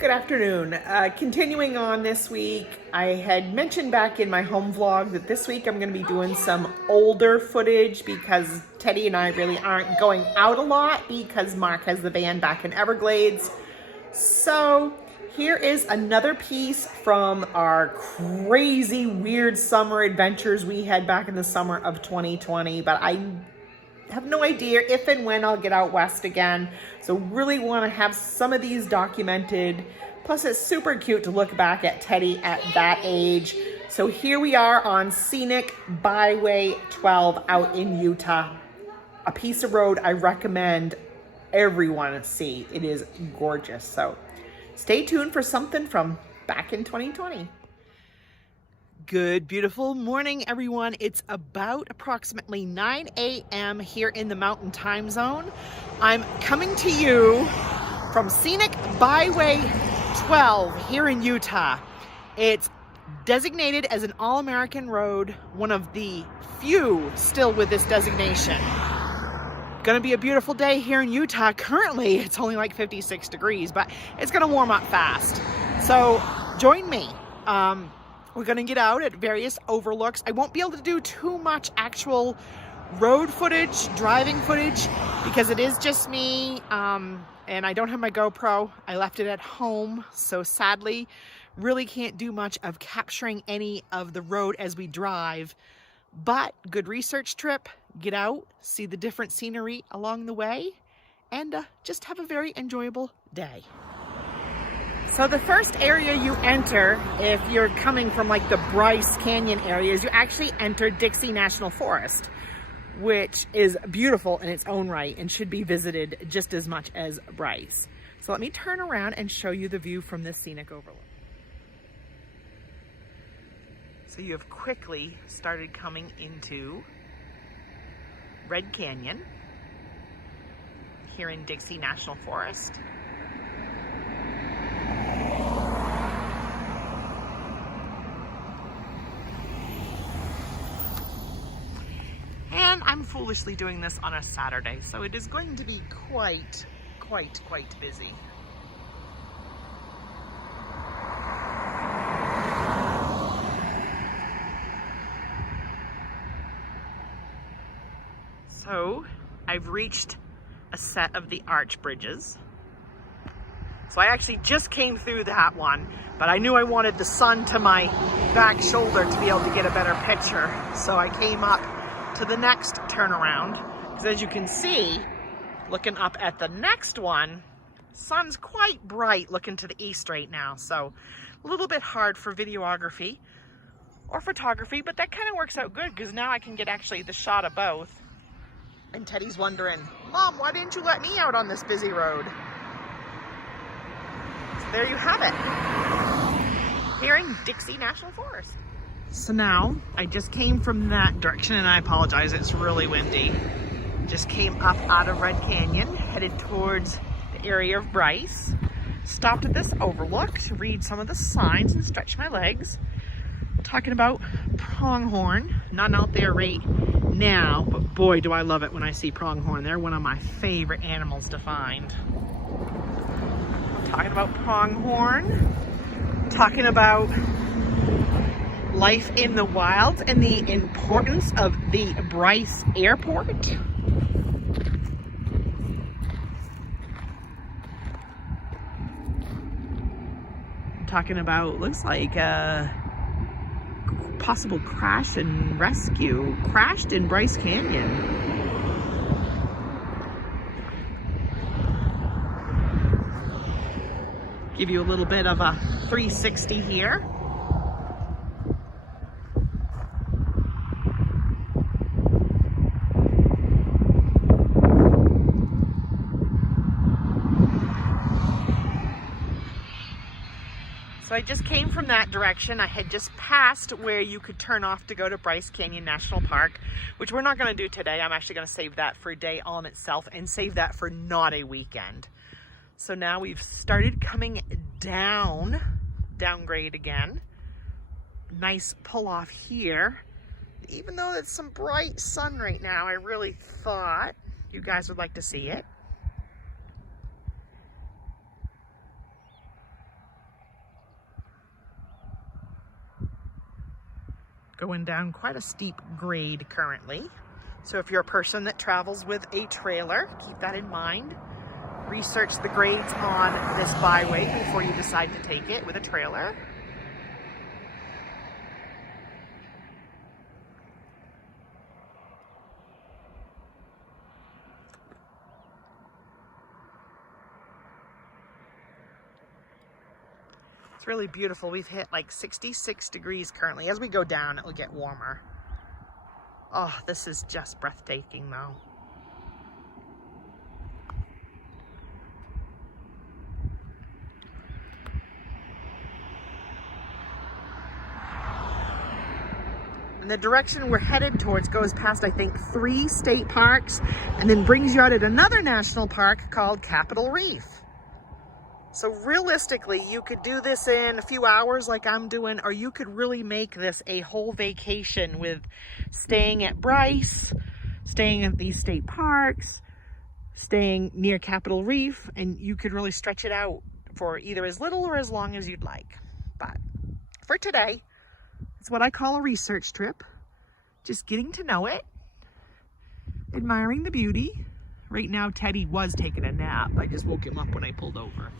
Good afternoon. Continuing on this week, I had mentioned back in my home vlog that this week I'm going to be doing some older footage because Teddy and I really aren't going out a lot because Mark has the van back in Everglades. So here is another piece from our crazy weird summer adventures we had back in the summer of 2020, but I have no idea if and when I'll get out west again. So really want to have some of these documented. Plus it's super cute to look back at Teddy at that age. So here we are on Scenic Byway 12 out in Utah. A piece of road I recommend everyone see. It is gorgeous. So stay tuned for something from back in 2020. Good, beautiful morning, everyone. It's about approximately 9 a.m. here in the Mountain Time Zone. I'm coming to you from Scenic Byway 12 here in Utah. It's designated as an all-American road, one of the few still with this designation. Gonna be a beautiful day here in Utah. Currently, it's only like 56 degrees, but it's gonna warm up fast. So join me. We're going to get out at various overlooks. I won't be able to do too much actual road footage, driving footage, because it is just me, and I don't have my GoPro. I left it at home, so sadly, really can't do much of capturing any of the road as we drive. But good research trip, get out, see the different scenery along the way, and just have a very enjoyable day. So the first area you enter, if you're coming from like the Bryce Canyon areas, you actually enter Dixie National Forest, which is beautiful in its own right and should be visited just as much as Bryce. So let me turn around and show you the view from this scenic overlook. So you have quickly started coming into Red Canyon here in Dixie National Forest. And I'm foolishly doing this on a Saturday, so it is going to be quite busy. So I've reached a set of the arch bridges. So I actually just came through that one, but I knew I wanted the sun to my back shoulder to be able to get a better picture. So I came up to the next turnaround, because as you can see, looking up at the next one, sun's quite bright looking to the east right now, so a little bit hard for videography or photography, but that kind of works out good because now I can get actually the shot of both. And Teddy's wondering, Mom, why didn't you let me out on this busy road? So there you have it, here in Dixie National Forest. So now, I just came from that direction, and I apologize, it's really windy. Just came up out of Red Canyon, headed towards the area of Bryce. Stopped at this overlook to read some of the signs and stretch my legs. Talking about pronghorn, not out there right now, but boy do I love it when I see pronghorn. They're one of my favorite animals to find. Talking about pronghorn, talking about life in the wild and the importance of the Bryce Airport. I'm talking about, looks like a possible crash and rescue. Crashed in Bryce Canyon. Give you a little bit of a 360 here. So I just came from that direction. I had just passed where you could turn off to go to Bryce Canyon National Park, which we're not going to do today. I'm actually going to save that for a day all in itself and save that for not a weekend. So now we've started coming downgrade again. Nice pull off here. Even though it's some bright sun right now, I really thought you guys would like to see it. Going down quite a steep grade currently. So if you're a person that travels with a trailer, keep that in mind. Research the grades on this byway before you decide to take it with a trailer. It's really beautiful. We've hit like 66 degrees currently. As we go down, it will get warmer. Oh, this is just breathtaking though. And the direction we're headed towards goes past, I think, 3 state parks and then brings you out at another national park called Capitol Reef. So realistically, you could do this in a few hours like I'm doing, or you could really make this a whole vacation with staying at Bryce, staying at these state parks, staying near Capitol Reef, and you could really stretch it out for either as little or as long as you'd like. But for today, it's what I call a research trip. Just getting to know it, admiring the beauty. Right now, Teddy was taking a nap. I just woke him up when I pulled over.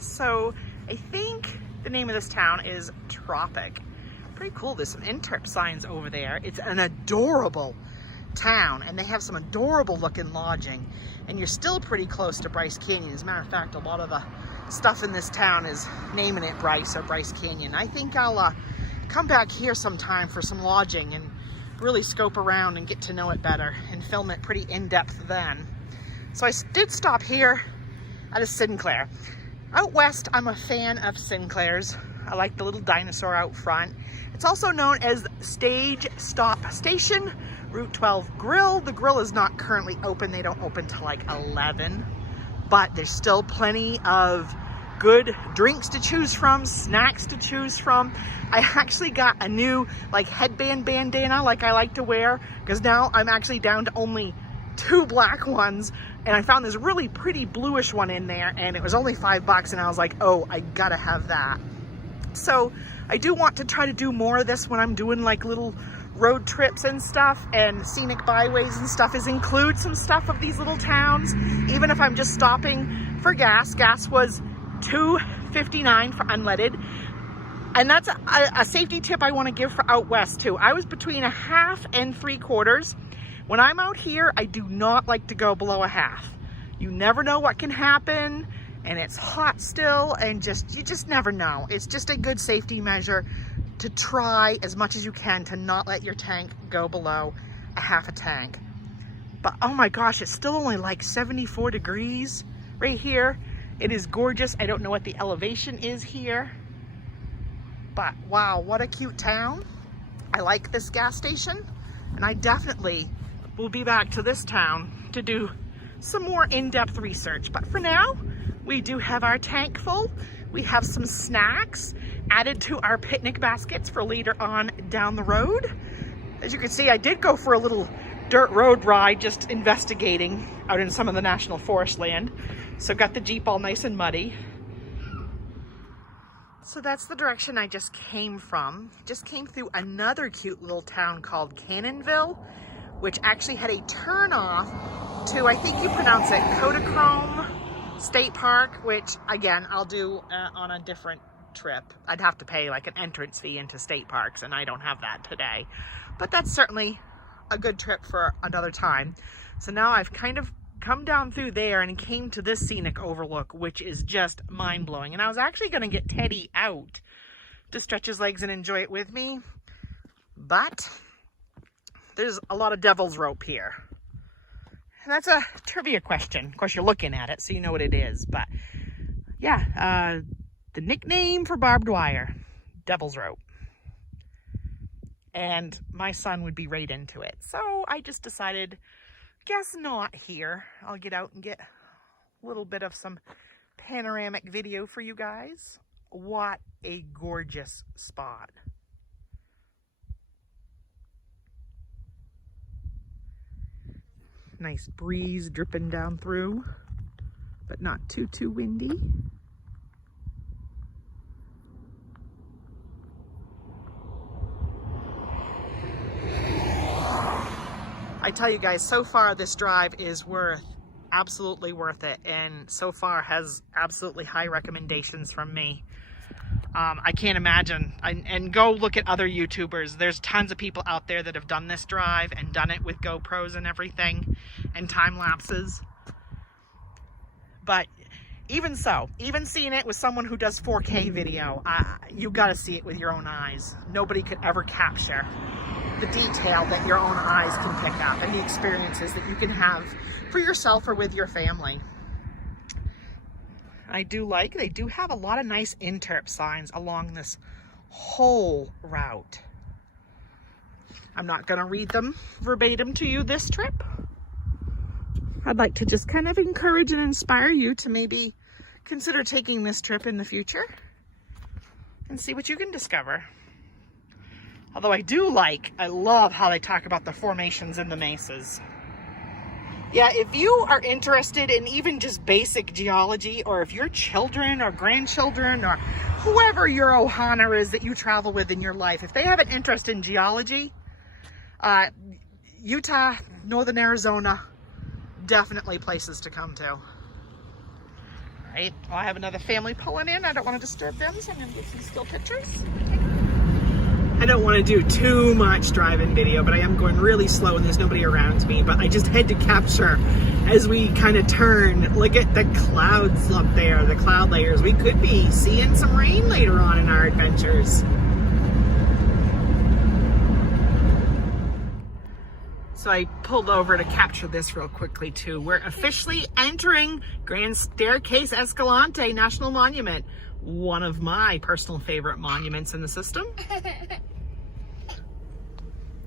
So I think the name of this town is Tropic. Pretty cool. There's some in-trip signs over there. It's an adorable town, and they have some adorable looking lodging, and you're still pretty close to Bryce Canyon. As a matter of fact, a lot of the stuff in this town is naming it Bryce or Bryce Canyon. I think I'll come back here sometime for some lodging and really scope around and get to know it better and film it pretty in-depth then. So I did stop here at a Sinclair. Out west, I'm a fan of Sinclairs. I like the little dinosaur out front. It's also known as Stage Stop Station, Route 12 Grill. The grill is not currently open. They don't open till like 11, but there's still plenty of good drinks to choose from, snacks to choose from. I actually got a new like headband bandana like I like to wear, because now I'm actually down to only 2 black ones, and I found this really pretty bluish one in there, and it was only $5, and I was like, oh, I gotta have that. So I do want to try to do more of this when I'm doing like little road trips and stuff, and scenic byways and stuff, is include some stuff of these little towns, even if I'm just stopping for gas. Gas was $2.59 for unleaded. And that's a safety tip I want to give for out west too. I was between a half and 3/4. When I'm out here, I do not like to go below a half. You never know what can happen, and it's hot still, and you just never know. It's just a good safety measure to try as much as you can to not let your tank go below a half a tank. But oh my gosh, it's still only like 74 degrees right here. It is gorgeous. I don't know what the elevation is here, but wow, what a cute town. I like this gas station, and I definitely will be back to this town to do some more in-depth research. But for now, we do have our tank full. We have some snacks added to our picnic baskets for later on down the road. As you can see, I did go for a little dirt road ride, just investigating out in some of the national forest land. So got the Jeep all nice and muddy. So that's the direction I just came from. Just came through another cute little town called Cannonville, which actually had a turn off to, I think you pronounce it, Kodachrome State Park, which again, I'll do on a different trip. I'd have to pay like an entrance fee into state parks, and I don't have that today. But that's certainly a good trip for another time. So now I've kind of come down through there and came to this scenic overlook, which is just mind-blowing. And I was actually going to get Teddy out to stretch his legs and enjoy it with me, but there's a lot of devil's rope here. And that's a trivia question. Of course, you're looking at it, so you know what it is. But yeah, the nickname for barbed wire, devil's rope. And my son would be right into it. So I just decided, guess not here. I'll get out and get a little bit of some panoramic video for you guys. What a gorgeous spot. Nice breeze dripping down through, but not too windy. I tell you guys, so far this drive is absolutely worth it, and so far has absolutely high recommendations from me. I can't imagine, and go look at other YouTubers. There's tons of people out there that have done this drive and done it with GoPros and everything and time lapses. But even so, even seeing it with someone who does 4K video, you got to see it with your own eyes. Nobody could ever capture the detail that your own eyes can pick up and the experiences that you can have for yourself or with your family. I do like, they do have a lot of nice interp signs along this whole route. I'm not going to read them verbatim to you this trip. I'd like to just kind of encourage and inspire you to maybe consider taking this trip in the future and see what you can discover. Although I love how they talk about the formations and the mesas. Yeah, if you are interested in even just basic geology, or if your children or grandchildren or whoever your ohana is that you travel with in your life, if they have an interest in geology, Utah, Northern Arizona, definitely places to come to. Right, well, I have another family pulling in. I don't want to disturb them, so I'm going to get some still pictures. I don't want to do too much driving video, but I am going really slow and there's nobody around me. But I just had to capture as we kind of turn. Look at the clouds up there, the cloud layers. We could be seeing some rain later on in our adventures. So I pulled over to capture this real quickly too. We're officially entering Grand Staircase Escalante National Monument. One of my personal favorite monuments in the system.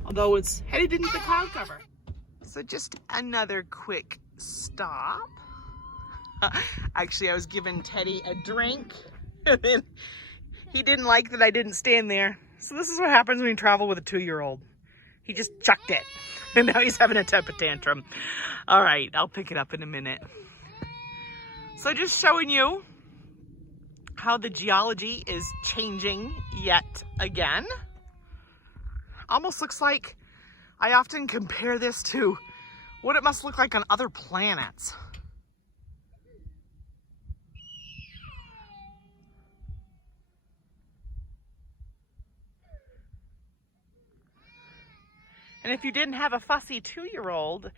Although it's headed into the cloud cover. So just another quick stop. Actually, I was giving Teddy a drink and then he didn't like that I didn't stand there. So this is what happens when you travel with a 2-year-old. He just chucked it and now he's having a temper tantrum. All right, I'll pick it up in a minute. So just showing you how the geology is changing yet again. Almost looks like, I often compare this to what it must look like on other planets. And if you didn't have a fussy 2-year-old,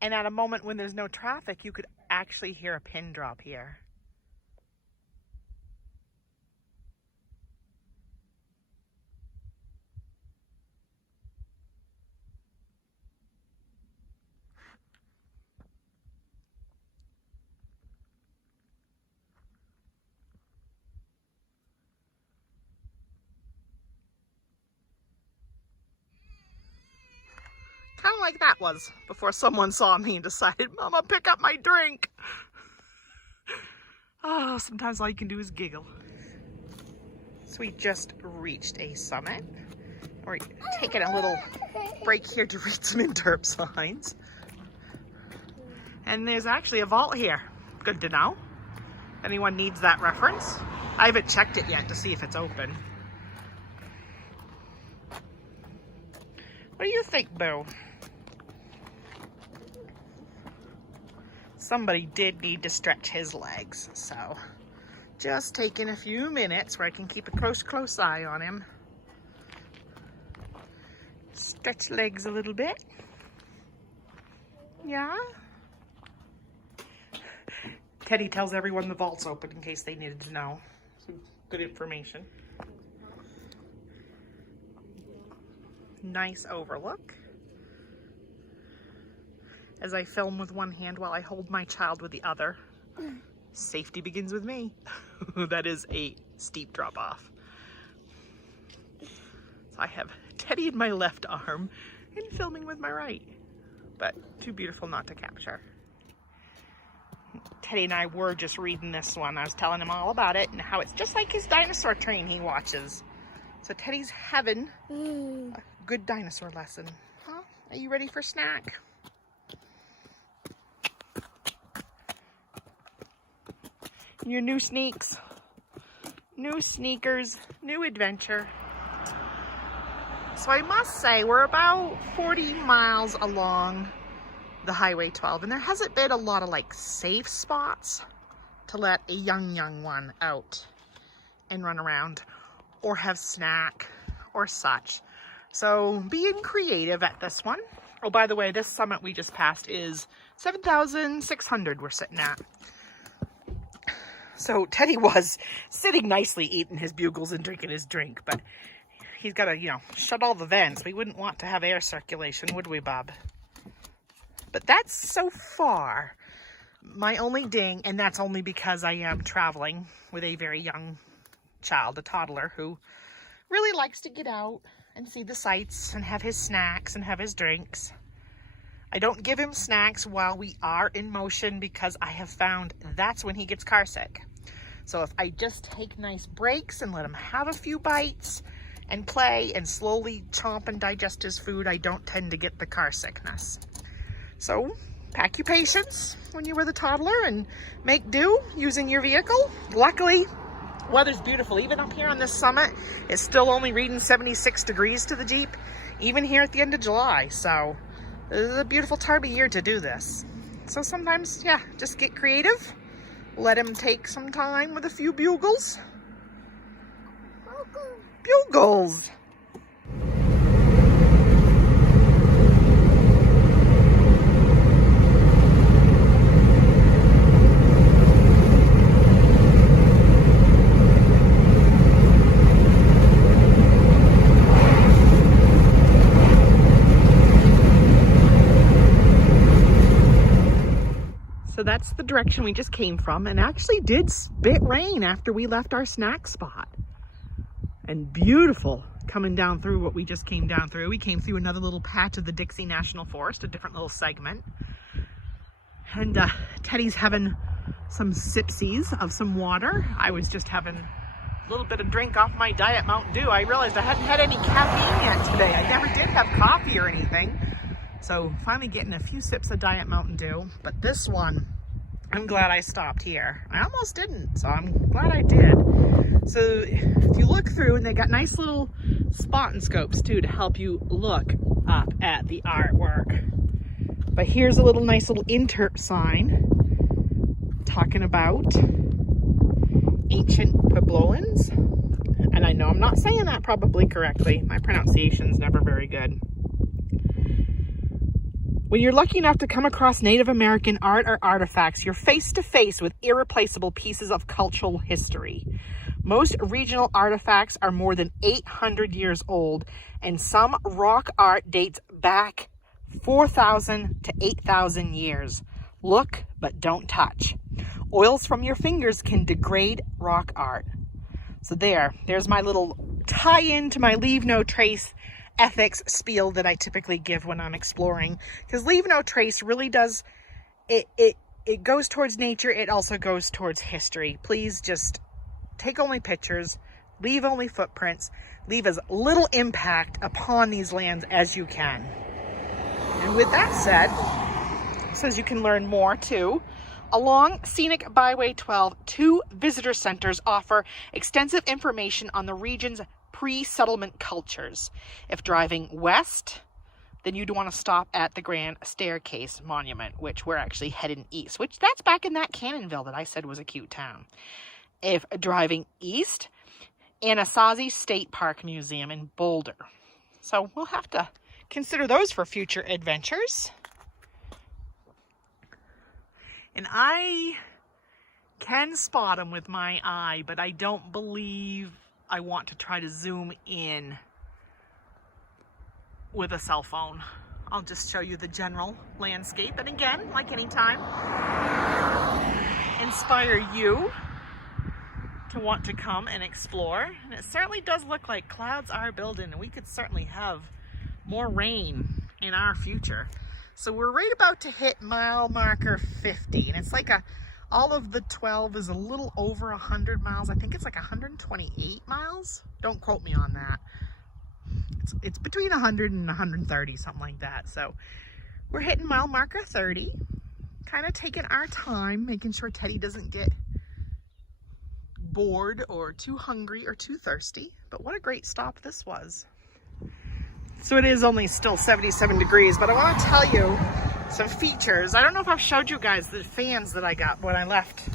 and at a moment when there's no traffic, you could actually hear a pin drop here. Kind of like that was before someone saw me and decided, Mama, pick up my drink. Oh, sometimes all you can do is giggle. So we just reached a summit. We're taking a little break here to read some interp signs. And there's actually a vault here. Good to know. If anyone needs that reference. I haven't checked it yet to see if it's open. What do you think, Boo? Somebody did need to stretch his legs, so just taking a few minutes where I can keep a close eye on him. Stretch legs a little bit. Yeah? Teddy tells everyone the vault's open in case they needed to know. Some good information. Nice overlook. As I film with one hand while I hold my child with the other. Safety begins with me. That is a steep drop off. So I have Teddy in my left arm and filming with my right, but too beautiful not to capture. Teddy and I were just reading this one. I was telling him all about it and how it's just like his dinosaur train he watches. So Teddy's having a good dinosaur lesson. Huh? Are you ready for snack? Your new sneaks, new sneakers, new adventure. So I must say we're about 40 miles along the Highway 12, and there hasn't been a lot of like safe spots to let a young one out and run around or have snack or such. So being creative at this one. Oh, by the way, this summit we just passed is 7,600 we're sitting at. So Teddy was sitting nicely eating his bugles and drinking his drink, but he's got to, you know, shut all the vents. We wouldn't want to have air circulation, would we, Bob? But that's so far my only ding, and that's only because I am traveling with a very young child, a toddler, who really likes to get out and see the sights and have his snacks and have his drinks. I don't give him snacks while we are in motion because I have found that's when he gets car sick. So if I just take nice breaks and let him have a few bites and play and slowly chomp and digest his food, I don't tend to get the car sickness. So pack your patience when you're with a toddler and make do using your vehicle. Luckily, weather's beautiful. Even up here on this summit, it's still only reading 76 degrees to the Jeep, even here at the end of July. So this is a beautiful time of year to do this. So sometimes, yeah, just get creative. Let him take some time with a few bugles. Bugles! So that's the direction we just came from, and actually did spit rain after we left our snack spot. And beautiful coming down through what we just came down through. We came through another little patch of the Dixie National Forest, a different little segment. And Teddy's having some sipsies of some water. I was just having a little bit of drink off my Diet Mountain Dew. I realized I hadn't had any caffeine yet today. I never did have coffee or anything. So finally getting a few sips of Diet Mountain Dew, but this one, I'm glad I stopped here. I almost didn't, so I'm glad I did. So if you look through, and they got nice little spot and scopes too to help you look up at the artwork. But here's a nice little insert sign talking about ancient Puebloans. And I know I'm not saying that probably correctly. My pronunciation's never very good. When you're lucky enough to come across Native American art or artifacts, you're face to face with irreplaceable pieces of cultural history. Most regional artifacts are more than 800 years old, and some rock art dates back 4,000 to 8,000 years. Look, but don't touch. Oils from your fingers can degrade rock art. So there's my little tie-in to my Leave No Trace ethics spiel that I typically give when I'm exploring, because Leave No Trace really does, it goes towards nature, it also goes towards history. Please just take only pictures, leave only footprints, leave as little impact upon these lands as you can. And with that said, so as you can learn more too, along Scenic Byway 12, 2 visitor centers offer extensive information on the region's pre-settlement cultures. If driving west, then you'd want to stop at the Grand Staircase Monument, which we're actually heading east, which that's back in that Cannonville that I said was a cute town. If driving east, Anasazi State Park Museum in Boulder. So we'll have to consider those for future adventures. And I can spot them with my eye, but I don't believe I want to try to zoom in with a cell phone. I'll just show you the general landscape. And again, like any time, inspire you to want to come and explore. And it certainly does look like clouds are building, and we could certainly have more rain in our future. So we're right about to hit mile marker 50, and it's like all of the 12 is a little over 100 miles. I think it's like 128 miles. Don't quote me on that. It's between 100 and 130, something like that. So we're hitting mile marker 30, kind of taking our time, making sure Teddy doesn't get bored or too hungry or too thirsty. But what a great stop this was. So it is only still 77 degrees, but I want to tell you some features. I don't know if I've showed you guys the fans that I got when I left.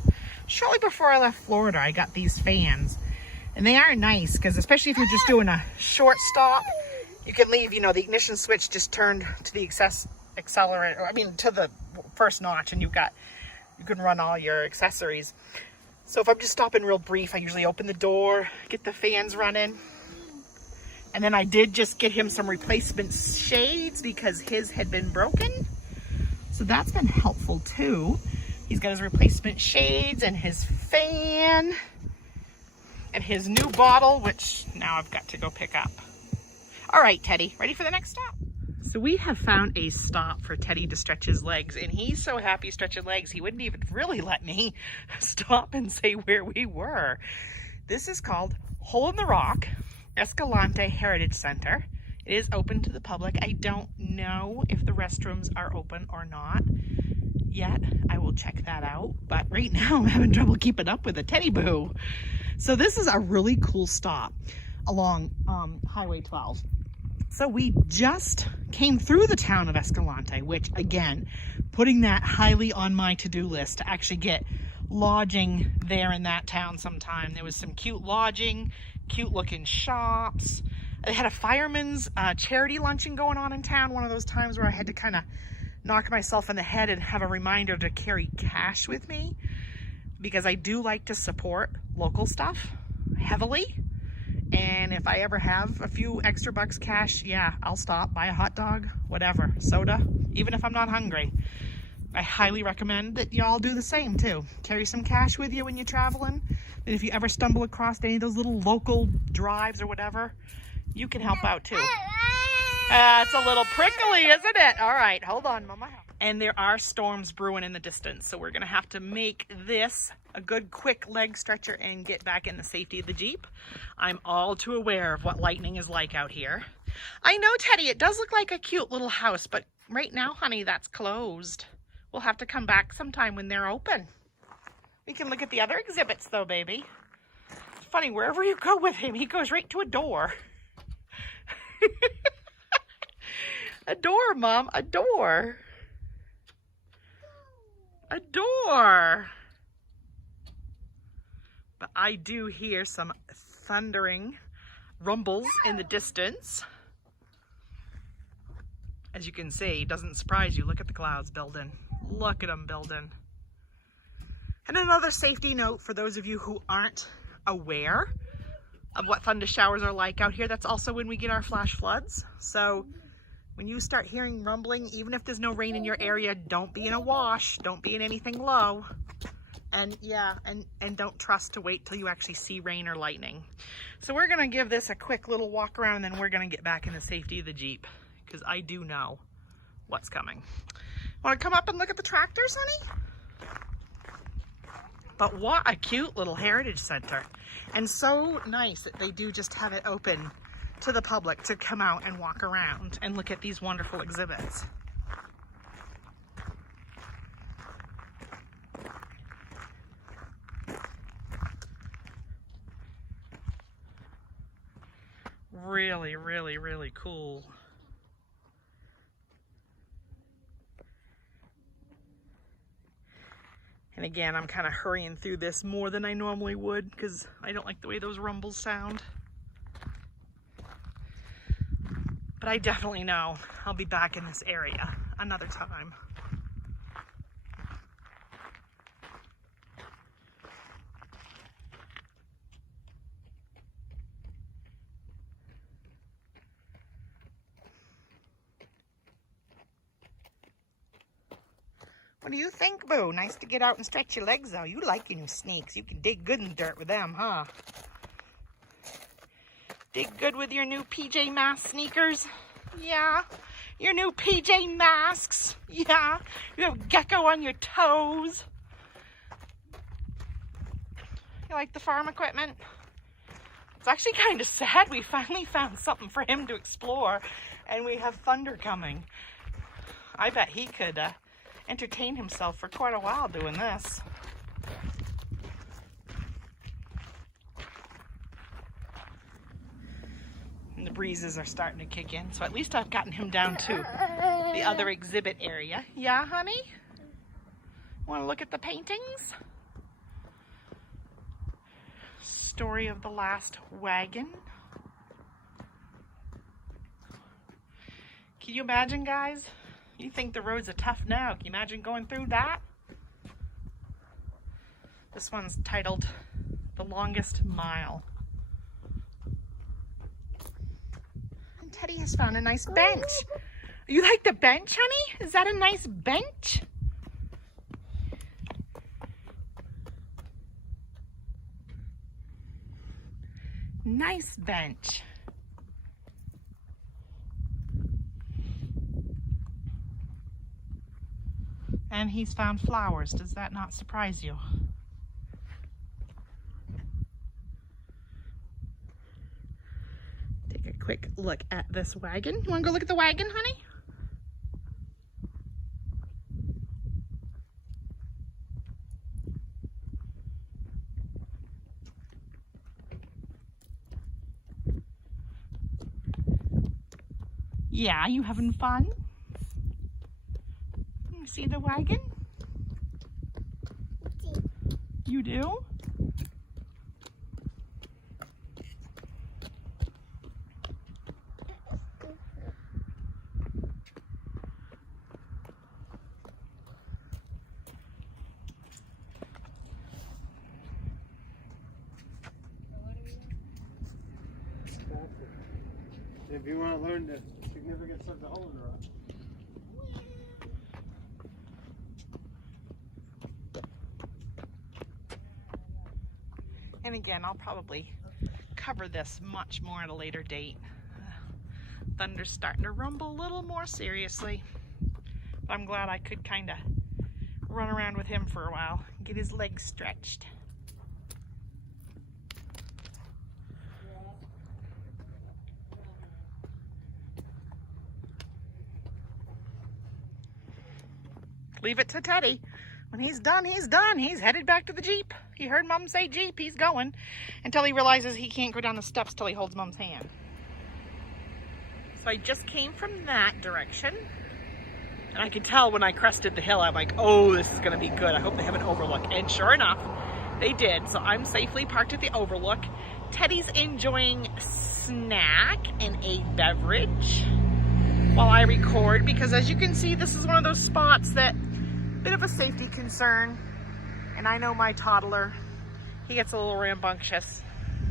Shortly before I left Florida, I got these fans. And they are nice, because especially if you're just doing a short stop, you can leave, you know, the ignition switch just turned to the accelerator, I mean, to the first notch, and you can run all your accessories. So if I'm just stopping real brief, I usually open the door, get the fans running. And then I did just get him some replacement shades because his had been broken. So that's been helpful too. He's got his replacement shades and his fan and his new bottle, which now I've got to go pick up. All right, Teddy, ready for the next stop? So we have found a stop for Teddy to stretch his legs, and he's so happy stretching legs, he wouldn't even really let me stop and say where we were. This is called Hole in the Rock Escalante Heritage Center. It is open to the public. I don't know if the restrooms are open or not yet. I will check that out, but right now I'm having trouble keeping up with the Teddy Boo. So this is a really cool stop along Highway 12. So we just came through the town of Escalante, which again, putting that highly on my to-do list to actually get lodging there in that town sometime. There was some cute lodging, cute looking shops. They had a fireman's charity luncheon going on in town, one of those times where I had to kind of knock myself in the head and have a reminder to carry cash with me, because I do like to support local stuff heavily. And if I ever have a few extra bucks cash, yeah, I'll stop, buy a hot dog, whatever, soda, even if I'm not hungry. I highly recommend that y'all do the same too. Carry some cash with you when you're traveling. And if you ever stumble across any of those little local drives or whatever, you can help out too. It's a little prickly, isn't it? All right, hold on, Mama. And there are storms brewing in the distance, so we're gonna have to make this a good quick leg stretcher and get back in the safety of the Jeep. I'm all too aware of what lightning is like out here. I know, Teddy, it does look like a cute little house, but right now, honey, that's closed. We'll have to come back sometime when they're open. We can look at the other exhibits though, baby. It's funny, wherever you go with him, he goes right to a door. A door, Mom, a door. A door. But I do hear some thundering rumbles in the distance. As you can see, it doesn't surprise you. Look at the clouds building. Look at them building. And another safety note for those of you who aren't aware of what thunder showers are like out here, that's also when we get our flash floods. So when you start hearing rumbling, even if there's no rain in your area, don't be in a wash, don't be in anything low. And yeah, and don't trust to wait till you actually see rain or lightning. So we're gonna give this a quick little walk around, and then we're gonna get back in the safety of the Jeep, because I do know what's coming. Wanna come up and look at the tractors, honey? But what a cute little heritage center. And so nice that they do just have it open to the public to come out and walk around and look at these wonderful exhibits. Really, really, really cool. And again, I'm kind of hurrying through this more than I normally would because I don't like the way those rumbles sound. But I definitely know I'll be back in this area another time. What do you think, Boo? Nice to get out and stretch your legs, though. You like your new sneaks. You can dig good in the dirt with them, huh? Dig good with your new PJ Masks sneakers? Yeah. Your new PJ Masks? Yeah. You have gecko on your toes. You like the farm equipment? It's actually kind of sad. We finally found something for him to explore, and we have thunder coming. I bet he could entertain himself for quite a while doing this. And the the breezes are starting to kick in. So at least I've gotten him down to the other exhibit area. Yeah, honey? Want to look at the paintings? Story of the Last Wagon. Can you imagine, guys? You think the roads are tough now. Can you imagine going through that? This one's titled The Longest Mile. And Teddy has found a nice bench. You like the bench, honey? Is that a nice bench? Nice bench. And he's found flowers. Does that not surprise you? Take a quick look at this wagon. You want to go look at the wagon, honey? Yeah, you having fun? You see the wagon? You do? If you want to learn the significance of the hole in the rock. And again, I'll probably cover this much more at a later date. Thunder's starting to rumble a little more seriously. But I'm glad I could kind of run around with him for a while and get his legs stretched. Leave it to Teddy. When he's done, he's done. He's headed back to the Jeep. He heard Mom say Jeep, he's going. Until he realizes he can't go down the steps till he holds Mom's hand. So I just came from that direction. And I could tell when I crested the hill, I'm like, oh, this is gonna be good. I hope they have an overlook. And sure enough, they did. So I'm safely parked at the overlook. Teddy's enjoying snack and a beverage while I record, because as you can see, this is one of those spots that bit of a safety concern. And I know my toddler, he gets a little rambunctious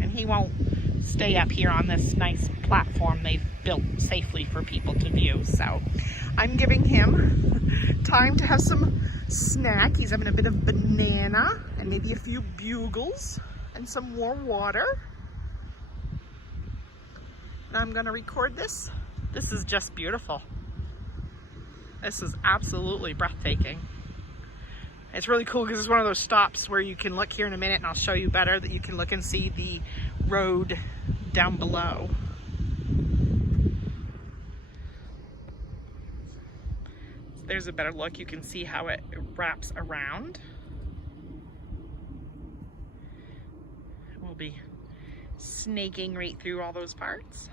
and he won't stay up here on this nice platform they've built safely for people to view. So I'm giving him time to have some snack. He's having a bit of banana and maybe a few bugles and some warm water. And I'm gonna record this. This is just beautiful. This is absolutely breathtaking. It's really cool because it's one of those stops where you can look here in a minute and I'll show you better, that you can look and see the road down below. So there's a better look. You can see how it wraps around. We'll be snaking right through all those parts.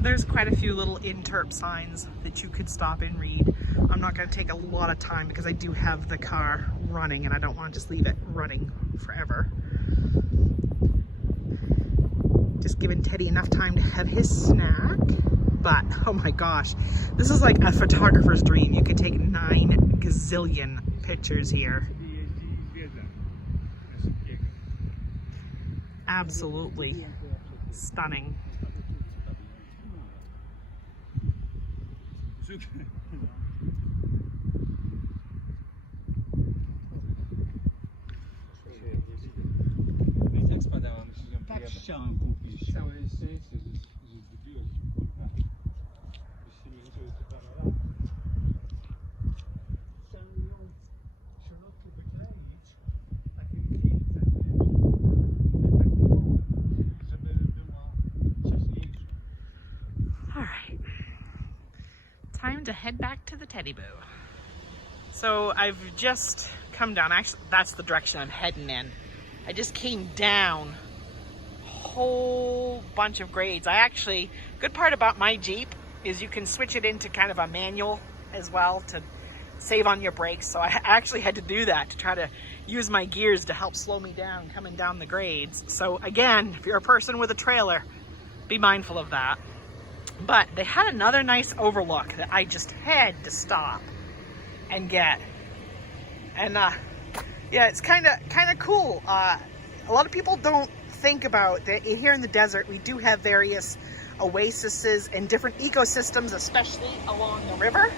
There's quite a few little interp signs that you could stop and read. I'm not going to take a lot of time because I do have the car running and I don't want to just leave it running forever. Just giving Teddy enough time to have his snack. But oh my gosh, this is like a photographer's dream. You could take 9 gazillion pictures here. Absolutely stunning. time to head back to the Teddy Boo. So I've just come down, actually that's the direction I'm heading in. I just came down a whole bunch of grades. Good part about my Jeep is you can switch it into kind of a manual as well to save on your brakes. So I actually had to do that to try to use my gears to help slow me down coming down the grades. So again, if you're a person with a trailer, be mindful of that. But they had another nice overlook that I just had to stop and get. And yeah, it's kind of cool. A lot of people don't think about that here in the desert. We do have various oases and different ecosystems, especially along the river.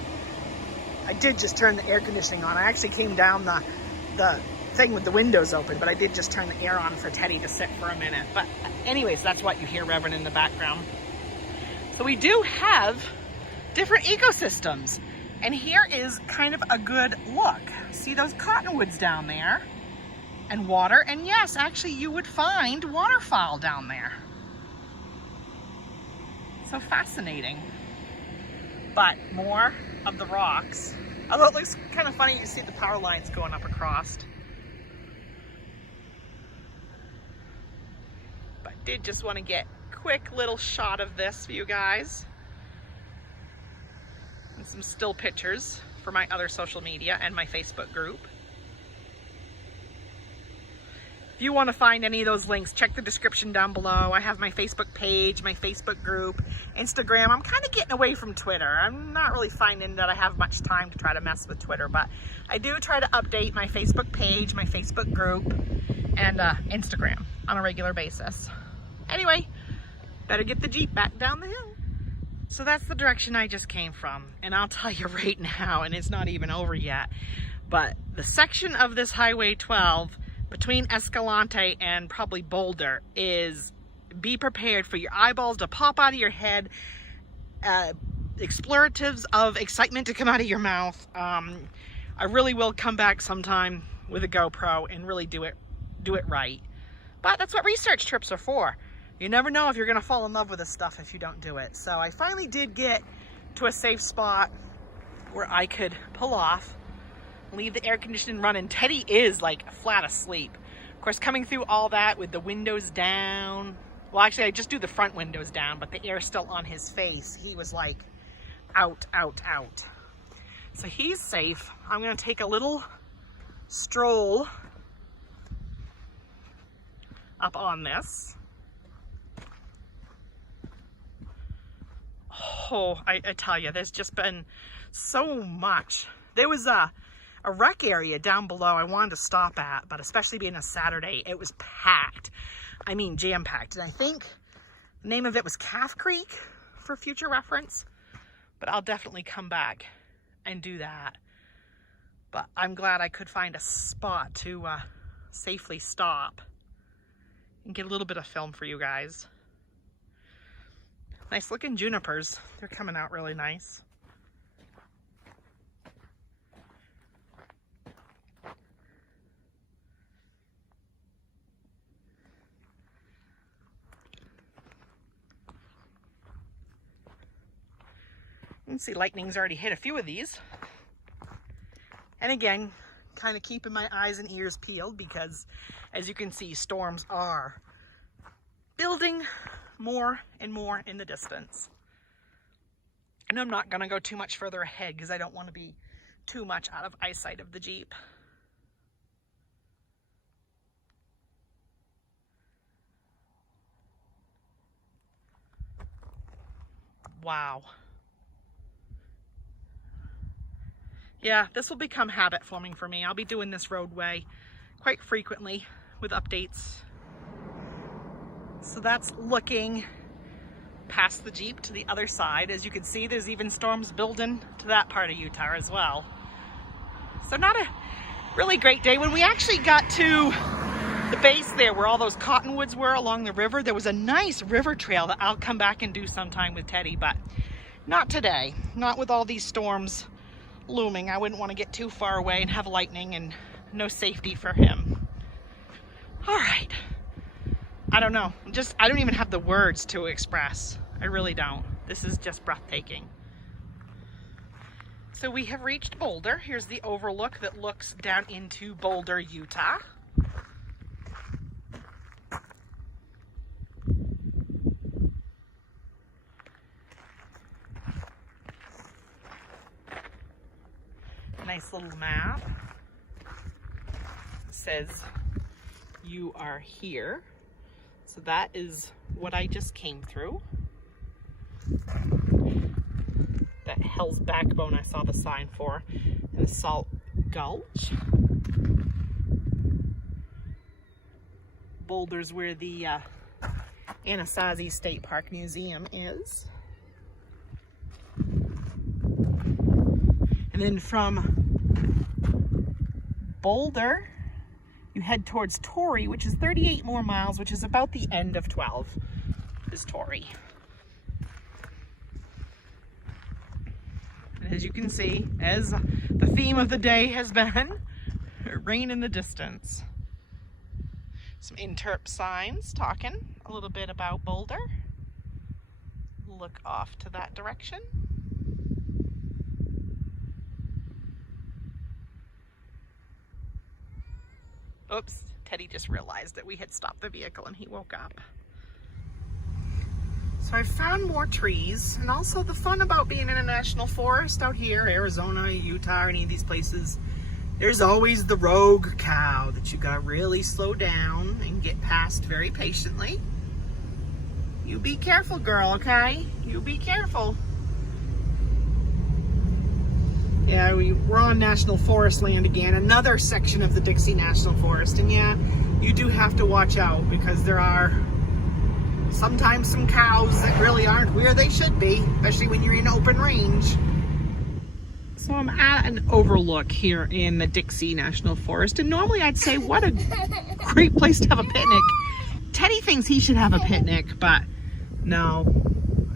I did just turn the air conditioning on. I actually came down the thing with the windows open, but I did just turn the air on for Teddy to sit for a minute. But anyways, that's what you hear revving in the background. So we do have different ecosystems. And here is kind of a good look. See those cottonwoods down there? And water. And yes, actually you would find waterfowl down there. So fascinating. But more of the rocks. Although it looks kind of funny, you see the power lines going up across. But did just want to get a quick little shot of this for you guys. And some still pictures for my other social media and my Facebook group. If you want to find any of those links, check the description down below. I have my Facebook page, my Facebook group, Instagram. I'm kind of getting away from Twitter. I'm not really finding that I have much time to try to mess with Twitter, but I do try to update my Facebook page, my Facebook group, and Instagram on a regular basis. Anyway, better get the Jeep back down the hill. So that's the direction I just came from. And I'll tell you right now, and it's not even over yet, but the section of this Highway 12 between Escalante and probably Boulder is, be prepared for your eyeballs to pop out of your head, exploratives of excitement to come out of your mouth. I really will come back sometime with a GoPro and really do it right. But that's what research trips are for. You never know if you're gonna fall in love with this stuff if you don't do it. So I finally did get to a safe spot where I could pull off, leave the air conditioning running. Teddy is like flat asleep. Of course, coming through all that with the windows down. Well, actually I just do the front windows down, but the air's still on his face. He was like out. So he's safe. I'm gonna take a little stroll up on this. Oh, I tell you, there's just been so much. There was a rec area down below I wanted to stop at, but especially being a Saturday, it was packed. I mean, jam-packed. And I think the name of it was Calf Creek for future reference, but I'll definitely come back and do that. But I'm glad I could find a spot to safely stop and get a little bit of film for you guys. Nice looking junipers. They're coming out really nice. You can see lightning's already hit a few of these. And again, kind of keeping my eyes and ears peeled because, as you can see, storms are building more and more in the distance. And I'm not going to go too much further ahead because I don't want to be too much out of eyesight of the Jeep. Wow. Yeah, this will become habit forming for me. I'll be doing this roadway quite frequently with updates. So that's looking past the Jeep to the other side. As you can see, there's even storms building to that part of Utah as well. So not a really great day. When we actually got to the base there where all those cottonwoods were along the river, there was a nice river trail that I'll come back and do sometime with Teddy, but not today. Not with all these storms looming. I wouldn't want to get too far away and have lightning and no safety for him. All right. I don't know. I don't even have the words to express. I really don't. This is just breathtaking. So we have reached Boulder. Here's the overlook that looks down into Boulder, Utah. Nice little map. It says you are here. So that is what I just came through. That Hell's Backbone I saw the sign for, and the Salt Gulch. Boulder's where the Anasazi State Park Museum is. And then from Boulder, you head towards Torrey, which is 38 more miles, which is about the end of 12, is Torrey. And as you can see, as the theme of the day has been, rain in the distance. Some interp signs talking a little bit about Boulder. Look off to that direction. Oops, Teddy just realized that we had stopped the vehicle and he woke up. So I found more trees, and also the fun about being in a national forest out here, Arizona, Utah, or any of these places, there's always the rogue cow that you gotta really slow down and get past very patiently. You be careful, girl, okay? You be careful. Yeah, we're on National Forest land again, another section of the Dixie National Forest. And yeah, you do have to watch out because there are sometimes some cows that really aren't where they should be, especially when you're in open range. So I'm at an overlook here in the Dixie National Forest, and normally I'd say what a great place to have a picnic. Teddy thinks he should have a picnic, but no.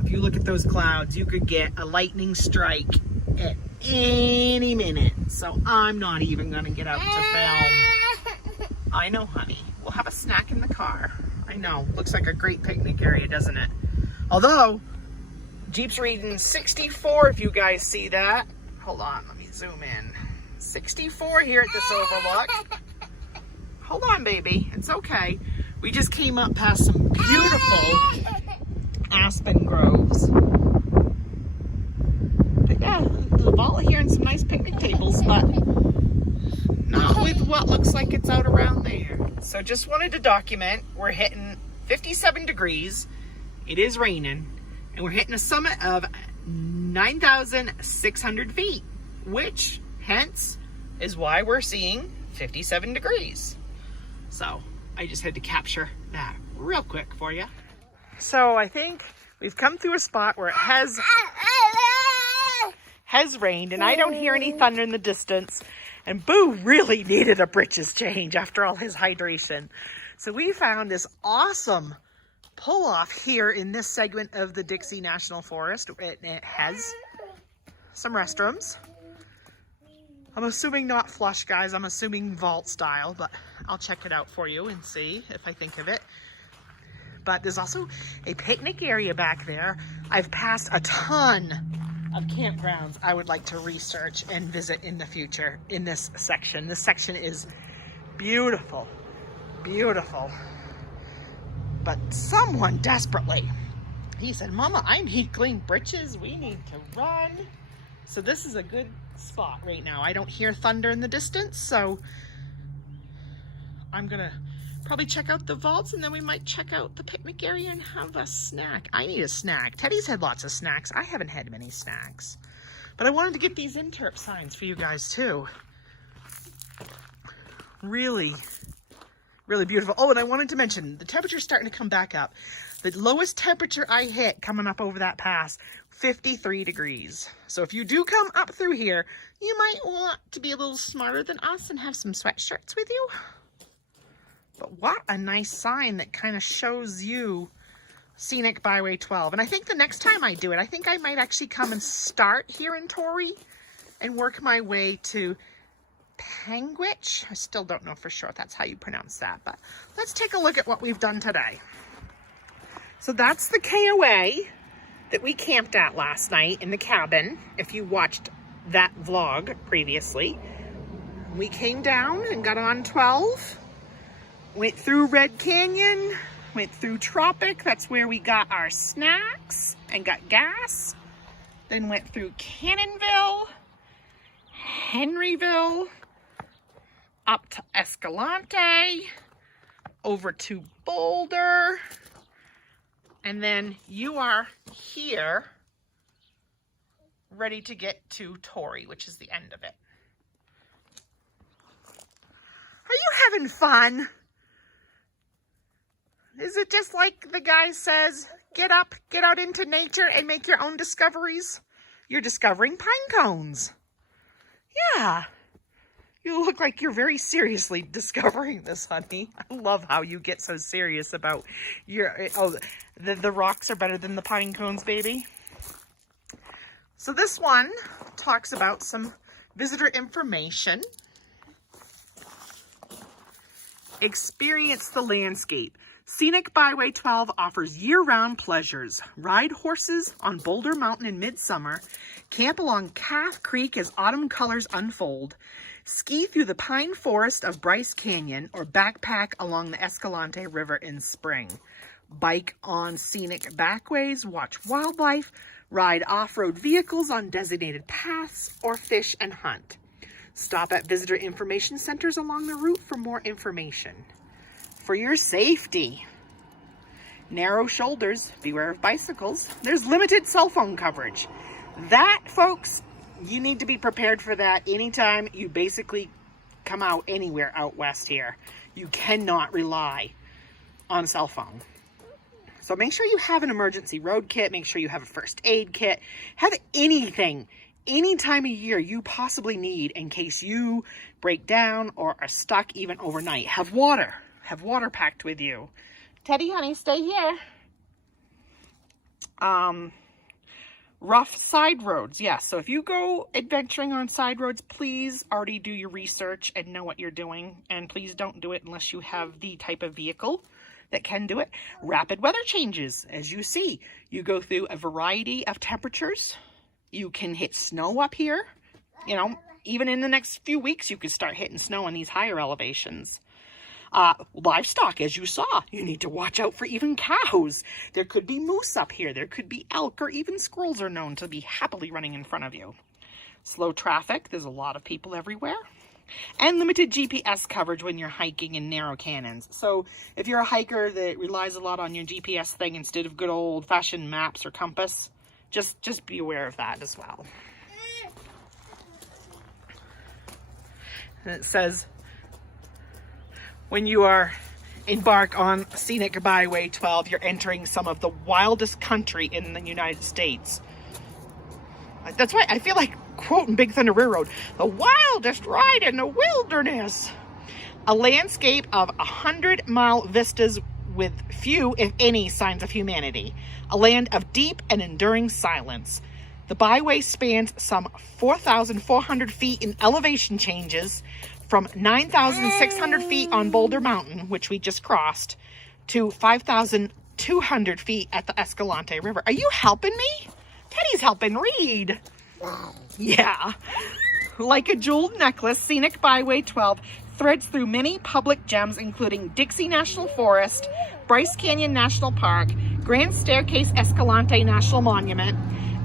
If you look at those clouds, you could get a lightning strike at any minute, so I'm not even gonna get out to film. I know, honey. We'll have a snack in the car. I know. Looks like a great picnic area, doesn't it? Although, Jeep's reading 64, if you guys see that. Hold on, let me zoom in. 64 here at this overlook. Hold on, baby. It's okay. We just came up past some beautiful aspen groves. Yeah, there's a vault here and some nice picnic tables, but not with what looks like it's out around there. So just wanted to document, we're hitting 57 degrees, it is raining, and we're hitting a summit of 9,600 feet, which hence is why we're seeing 57 degrees. So I just had to capture that real quick for you. So I think we've come through a spot where it has rained, and I don't hear any thunder in the distance. And Boo really needed a britches change after all his hydration. So we found this awesome pull-off here in this segment of the Dixie National Forest. It has some restrooms. I'm assuming not flush, guys. I'm assuming vault style, but I'll check it out for you and see if I think of it. But there's also a picnic area back there. I've passed a ton of campgrounds I would like to research and visit in the future in this section. This section is beautiful, beautiful. But someone desperately, he said, Mama, I need clean britches. We need to run. So this is a good spot right now. I don't hear thunder in the distance, so I'm gonna probably check out the vaults, and then we might check out the picnic area and have a snack. I need a snack. Teddy's had lots of snacks. I haven't had many snacks. But I wanted to get these interp signs for you guys too. Really, really beautiful. Oh, and I wanted to mention, the temperature's starting to come back up. The lowest temperature I hit coming up over that pass, 53 degrees. So if you do come up through here, you might want to be a little smarter than us and have some sweatshirts with you. But what a nice sign that kind of shows you Scenic Byway 12. And I think the next time I do it, I think I might actually come and start here in Torrey and work my way to Panguitch. I still don't know for sure if that's how you pronounce that, but let's take a look at what we've done today. So that's the KOA that we camped at last night in the cabin. If you watched that vlog previously. We came down and got on 12, went through Red Canyon, went through Tropic, that's where we got our snacks and got gas. Then went through Cannonville, Henryville, up to Escalante, over to Boulder, and then you are here ready to get to Torrey, which is the end of it. Are you having fun? Is it just like the guy says, get up, get out into nature and make your own discoveries? You're discovering pine cones. Yeah. You look like you're very seriously discovering this, honey. I love how you get so serious about your, the rocks are better than the pine cones, baby. So this one talks about some visitor information. Experience the landscape. Scenic Byway 12 offers year-round pleasures. Ride horses on Boulder Mountain in midsummer. Camp along Calf Creek as autumn colors unfold. Ski through the pine forest of Bryce Canyon or backpack along the Escalante River in spring. Bike on scenic backways, watch wildlife, ride off-road vehicles on designated paths, or fish and hunt. Stop at visitor information centers along the route for more information. For your safety. Narrow shoulders, beware of bicycles. There's limited cell phone coverage. That, folks, you need to be prepared for that anytime you basically come out anywhere out west here. You cannot rely on cell phone. So make sure you have an emergency road kit. Make sure you have a first aid kit. Have anything, any time of year you possibly need in case you break down or are stuck even overnight. Have water. Have water packed with you. Teddy, honey, stay here. Rough side roads. Yes. So if you go adventuring on side roads, please already do your research and know what you're doing. And please don't do it unless you have the type of vehicle that can do it. Rapid weather changes. As you see, you go through a variety of temperatures. You can hit snow up here. You know, even in the next few weeks, you could start hitting snow on these higher elevations. Livestock, as you saw, you need to watch out for even cows. There could be moose up here. There could be elk, or even squirrels are known to be happily running in front of you. Slow traffic. There's a lot of people everywhere. And limited GPS coverage when you're hiking in narrow canyons. So if you're a hiker that relies a lot on your GPS thing instead of good old-fashioned maps or compass, just be aware of that as well. And it says, when you are embark on Scenic Byway 12, you're entering some of the wildest country in the United States. That's why I feel like quoting Big Thunder Railroad, the wildest ride in the wilderness. A landscape of 100-mile vistas with few, if any, signs of humanity. A land of deep and enduring silence. The byway spans some 4,400 feet in elevation changes, from 9,600 feet on Boulder Mountain, which we just crossed, to 5,200 feet at the Escalante River. Are you helping me? Teddy's helping read. Yeah. Like a jeweled necklace, Scenic Byway 12 threads through many public gems, including Dixie National Forest, Bryce Canyon National Park, Grand Staircase Escalante National Monument,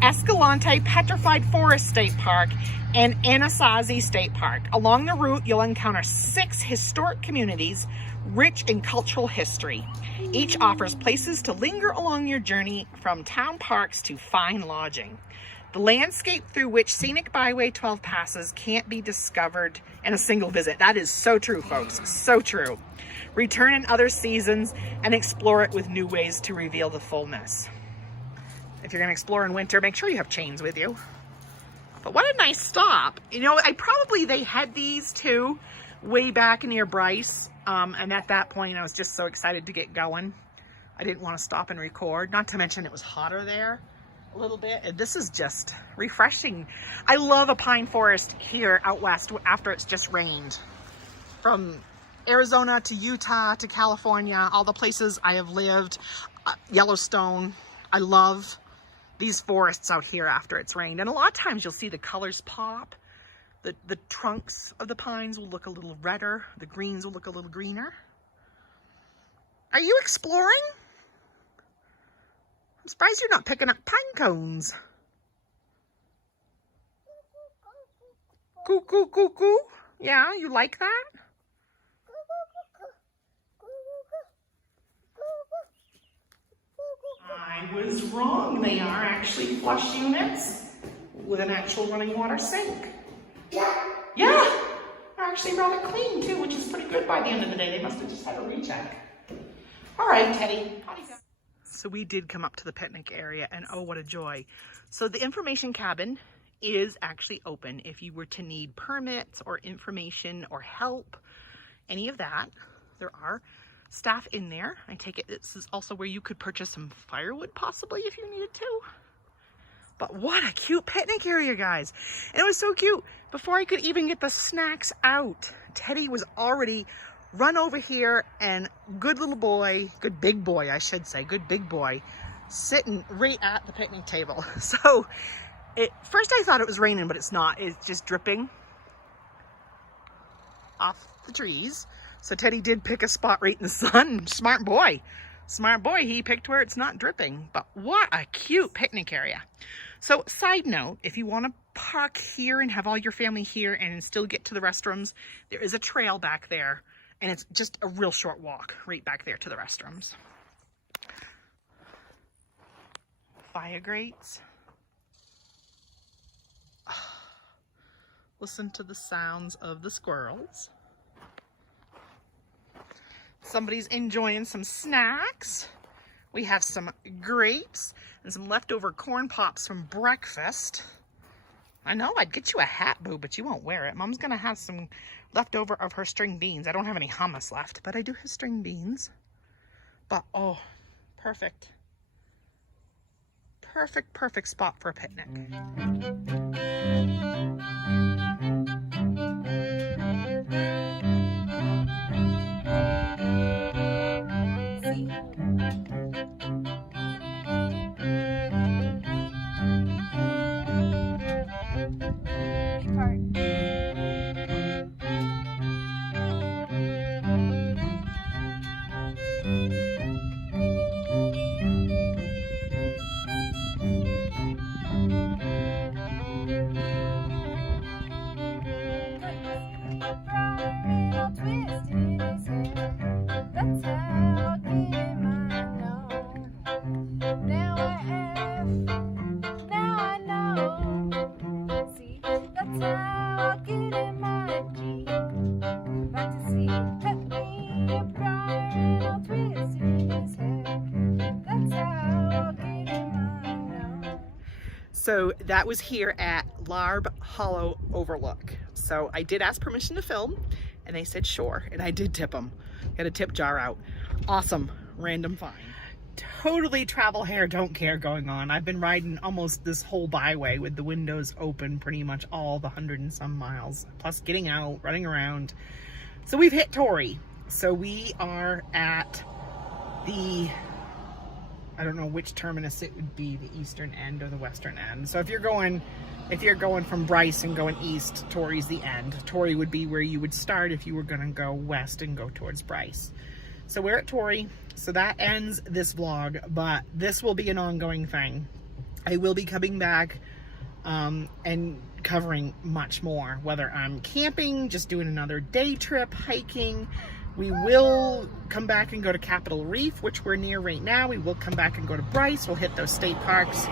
Escalante Petrified Forest State Park, and Anasazi State Park. Along the route, you'll encounter 6 historic communities rich in cultural history. Each offers places to linger along your journey, from town parks to fine lodging. The landscape through which Scenic Byway 12 passes can't be discovered in a single visit. That is so true, folks. So true. Return in other seasons and explore it with new ways to reveal the fullness. If you're going to explore in winter, make sure you have chains with you. But what a nice stop. You know, they had these too way back near Bryce. And at that point, I was just so excited to get going. I didn't want to stop and record. Not to mention it was hotter there a little bit. And this is just refreshing. I love a pine forest here out west after it's just rained. From Arizona to Utah to California, all the places I have lived, Yellowstone, I love these forests out here after it's rained. And a lot of times you'll see the colors pop. The trunks of the pines will look a little redder. The greens will look a little greener. Are you exploring? I'm surprised you're not picking up pine cones. Coo, coo, coo, coo. Yeah, you like that? I was wrong. They are actually flush units with an actual running water sink. Yeah, they're actually rather clean too, which is pretty good by the end of the day. They must have just had a recheck. All right, Teddy. So we did come up to the picnic area, and oh, what a joy. So the information cabin is actually open if you were to need permits or information or help, any of that. There are staff in there. I take it this is also where you could purchase some firewood possibly if you needed to. But what a cute picnic area, guys. And it was so cute. Before I could even get the snacks out, Teddy was already run over here, and good little boy, good big boy, I should say, good big boy, sitting right at the picnic table. So first I thought it was raining, but it's not. It's just dripping off the trees. So Teddy did pick a spot right in the sun. Smart boy. Smart boy. He picked where it's not dripping. But what a cute picnic area. So side note, if you want to park here and have all your family here and still get to the restrooms, there is a trail back there. And it's just a real short walk right back there to the restrooms. Fire grates. Listen to the sounds of the squirrels. Somebody's enjoying some snacks. We have some grapes and some leftover corn pops from breakfast. I know I'd get you a hat, boo, but you won't wear it. Mom's gonna have some leftover of her string beans. I don't have any hummus left, but I do have string beans. But oh, perfect. Perfect spot for a picnic. So that was here at Larb Hollow Overlook. So I did ask permission to film and they said sure, and I did tip them. Got a tip jar out. Awesome random find. Totally travel hair don't care going on. I've been riding almost this whole byway with the windows open pretty much all the 100 and some miles, plus getting out, running around. So we've hit Torrey. So we are at the, I don't know which terminus it would be, the eastern end or the western end. So if you're going from Bryce and going east, Torrey's the end. Torrey would be where you would start if you were gonna go west and go towards Bryce. So we're at Torrey. So that ends this vlog, but this will be an ongoing thing. I will be coming back and covering much more, whether I'm camping, just doing another day trip, hiking. We will come back and go to Capitol Reef, which we're near right now. We will come back and go to Bryce. We'll hit those state parks.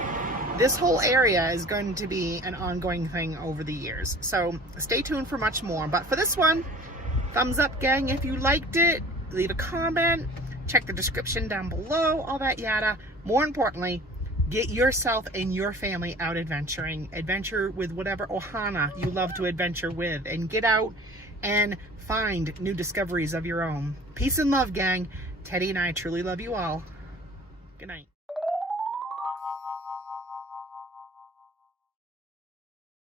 This whole area is going to be an ongoing thing over the years. So stay tuned for much more. But for this one, thumbs up, gang, if you liked it. Leave a comment. Check the description down below, all that yada. More importantly, get yourself and your family out adventuring. Adventure with whatever ohana you love to adventure with, and get out and find new discoveries of your own. Peace and love, gang. Teddy and I truly love you all. Good night.